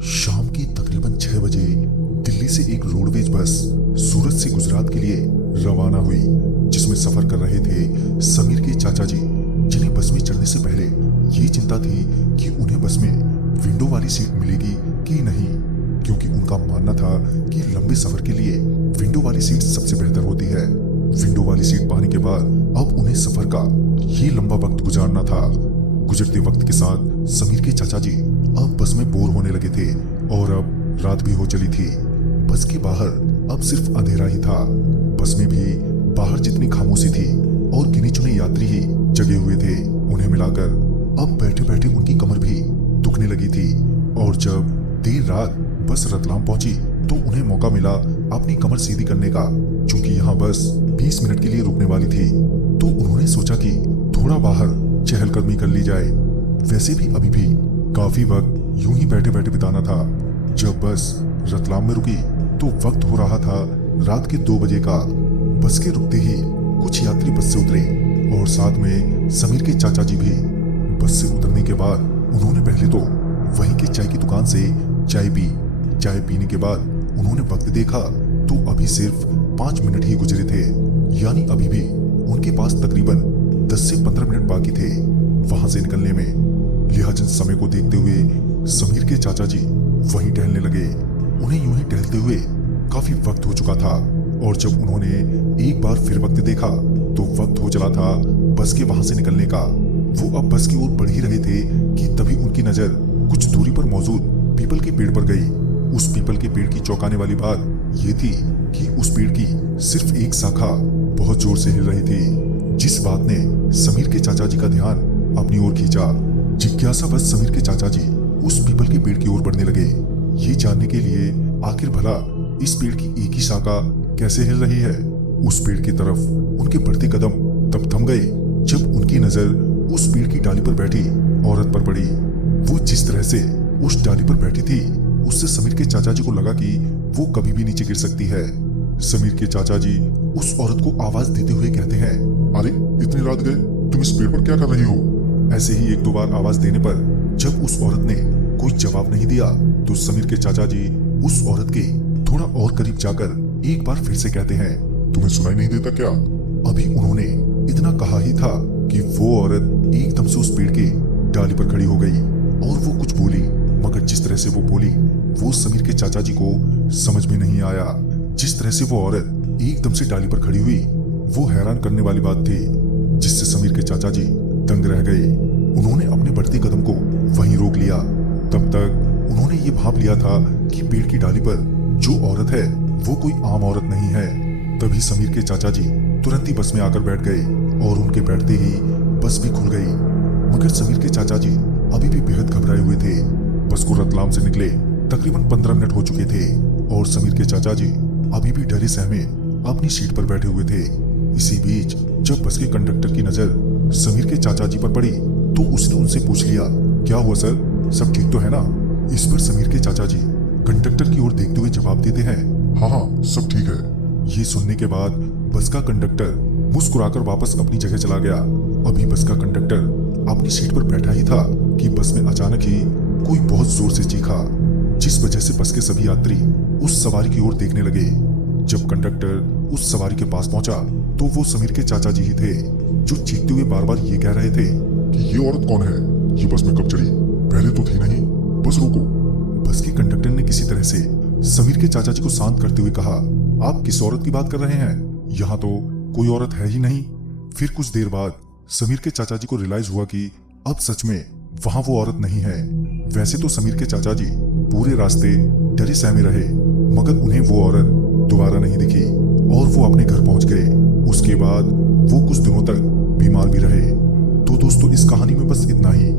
शाम की तकरीबन 6 बजे दिल्ली से एक रोडवेज बस सूरत से गुजरात के लिए रवाना हुई, जिसमें सफर कर रहे थे समीर के चाचा जी, जिन्हें बस में चढ़ने से पहले ये चिंता थी कि उन्हें बस में विंडो वाली सीट मिलेगी कि नहीं, क्योंकि उनका मानना था कि लंबे सफर के लिए विंडो वाली सीट सबसे बेहतर होती है। विंडो वाली सीट पाने के बाद अब उन्हें सफर का ये लंबा वक्त गुजारना था। गुजरते वक्त के साथ समीर के चाचा जी अब बस में बोर होने लगे थे और अब रात भी हो चली थी। बस के बाहर अब सिर्फ अंधेरा ही था। बस में भी बाहर जितनी खामोशी थी और गिने चुने यात्री ही जगे हुए थे, उन्हें मिलाकर अब बैठे बैठे उनकी कमर भी दुखने लगी थी। और जब देर रात बस रतलाम पहुंची तो उन्हें मौका मिला अपनी कमर सीधी करने का। चूंकि यहाँ बस 20 मिनट के लिए रुकने वाली थी, तो उन्होंने सोचा कि थोड़ा बाहर चहलकदमी कर ली जाए। वैसे भी अभी भी काफी वक्त यूं ही बैठे बैठे बिताना था। जब बस रतलाम में रुकी तो वक्त हो रहा था रात के 2 बजे का। बस के रुकते ही कुछ यात्री बस से उतरे और साथ में समीर के चाचा जी भी। बस से उतरने के बाद उन्होंने पहले तो वहीं के चाय की दुकान से चाय पी। चाय पीने के बाद उन्होंने वक्त देखा तो अभी सिर्फ 5 मिनट ही गुजरे थे, यानी अभी भी उनके पास तकरीबन 10 से 15 मिनट बाकी थे वहां से निकलने में। लिहाजा समय को देखते हुए समीर के चाचा जी वहीं टहलने लगे। उन्हें यूं ही टहलते हुए काफी वक्त हो चुका था और जब उन्होंने एक बार फिर वक्त देखा तो वक्त हो चला था बस के वहां से निकलने का। वो अब बस की ओर बढ़ ही रहे थे कि तभी उनकी नजर कुछ दूरी पर मौजूद पीपल के पेड़ पर गई। उस पीपल के पेड़ की चौंकाने वाली बात ये थी कि उस पेड़ की सिर्फ एक शाखा बहुत जोर से हिल रही थी, जिस बात ने समीर के चाचा जी का ध्यान अपनी ओर खींचा। जिज्ञासावश समीर के चाचा जी उस पीपल के पेड़ की ओर बढ़ने लगे, ये जानने के लिए आखिर भला इस पेड़ की एक ही शाखा कैसे हिल रही है। उस पेड़ की तरफ उनके बढ़ते कदम तब थम गए जब उनकी नजर उस पेड़ की डाली पर बैठी औरत पर पड़ी। वो जिस तरह से उस डाली पर बैठी थी उससे समीर के चाचा जी को लगा कि वो कभी भी नीचे गिर सकती है। समीर के चाचा जी उस औरत को आवाज देते हुए कहते हैं, अरे इतनी रात गए, तुम इस पेड़ पर क्या कर रही हो? ऐसे ही 1-2 बार आवाज देने पर जब उस औरत ने कोई जवाब नहीं दिया तो समीर के चाचा जी उस औरत के थोड़ा और करीब जाकर एक बार फिर से कहते हैं, तुम्हें सुनाई नहीं देता क्या? अभी उन्होंने इतना कहा ही था कि वो औरत एकदम से उस पेड़ के डाली पर खड़ी हो गई और वो कुछ बोली, मगर जिस तरह से वो बोली वो समीर के चाचा जी को समझ में नहीं आया। जिस तरह से वो औरत एकदम से डाली पर खड़ी हुई वो हैरान करने वाली बात थी, जिससे समीर के चाचा जी दंग रह गए। उन्होंने अपने बढ़ते कदम को वहीं रोक लिया। तब तक उन्होंने ये भाप लिया था कि पेड़ की डाली पर जो औरत है वो कोई आम औरत नहीं है। तभी समीर के चाचा जी तुरंत ही बस में आकर बैठ गए और उनके बैठते ही बस भी खुल गई। मगर समीर के चाचा जी अभी भी बेहद घबराए हुए थे। बस को रतलाम से निकले तकरीबन 15 मिनट हो चुके थे और समीर के चाचा जी अभी भी डरे सहमे अपनी सीट पर बैठे हुए थे। इसी बीच जब बस के कंडक्टर की नजर समीर के चाचा जी पर पड़ी तो उसने उनसे पूछ लिया, क्या हुआ सर, सब ठीक तो है ना? इस पर समीर के चाचा जी कंडक्टर की ओर देखते हुए जवाब देते हैं, हाँ सब ठीक है। ये सुनने के बाद बस का कंडक्टर मुस्कुराकर वापस अपनी जगह चला गया। अभी बस का कंडक्टर अपनी सीट पर बैठा ही था कि बस में अचानक ही कोई बहुत जोर से चीखा, जिस वजह से बस के सभी यात्री उस सवारी की ओर देखने लगे। जब कंडक्टर उस सवारी के पास पहुंचा तो वो समीर के चाचा जी ही थे, जो चीखते हुए बार बार ये कह रहे थे कि ये औरत कौन है? ये बस में कब चढ़ी? पहले तो थी नहीं, बस रोको। बस के कंडक्टर ने किसी तरह से समीर के चाचा जी को शांत करते हुए कहा, आप किस औरत की बात कर रहे हैं? यहाँ तो कोई औरत है ही नहीं। फिर कुछ देर बाद समीर के चाचा जी को रियलाइज हुआ कि अब सच में वहां वो औरत नहीं है। वैसे तो समीर के चाचा जी पूरे रास्ते डरे सहमे रहे, मगर उन्हें वो औरत दोबारा नहीं दिखी और वो अपने घर पहुंच गए। उसके बाद वो कुछ दिनों तक बीमार भी रहे। तो दोस्तों, इस कहानी में बस इतना ही।